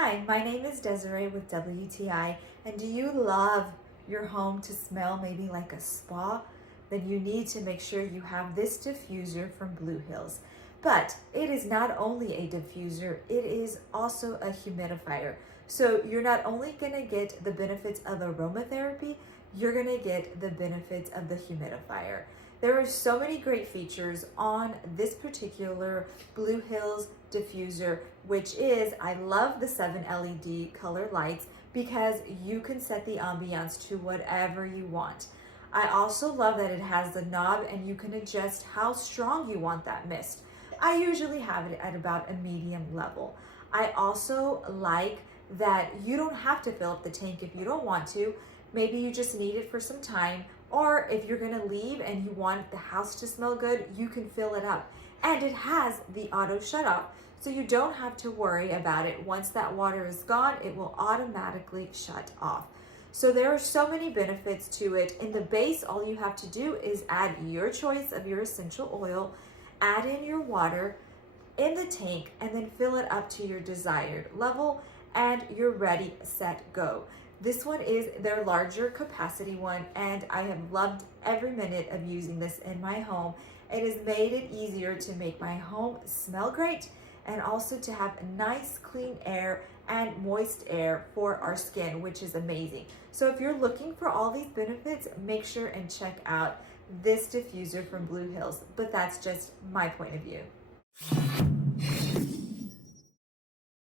Hi, my name is Desiree with WTI, and do you love your home to smell maybe like a spa? Then you need to make sure you have this diffuser from BlueHills. But it is not only a diffuser, it is also a humidifier. So you're not only gonna get the benefits of aromatherapy, you're gonna get the benefits of the humidifier. There are so many great features on this particular BlueHills diffuser, which is, I love the 7 LED color lights because you can set the ambiance to whatever you want. I also love that it has the knob and you can adjust how strong you want that mist. I usually have it at about a medium level. I also like that you don't have to fill up the tank if you don't want to. Maybe you just need it for some time, or if you're gonna leave and you want the house to smell good, you can fill it up. And it has the auto shut off, so you don't have to worry about it. Once that water is gone, it will automatically shut off. So there are so many benefits to it. In the base, all you have to do is add your choice of your essential oil, add in your water in the tank, and then fill it up to your desired level, and you're ready, set, go. This one is their larger capacity one, and I have loved every minute of using this in my home. It has made it easier to make my home smell great and also to have nice clean air and moist air for our skin, which is amazing. So if you're looking for all these benefits, make sure and check out this diffuser from BlueHills, but that's just my point of view.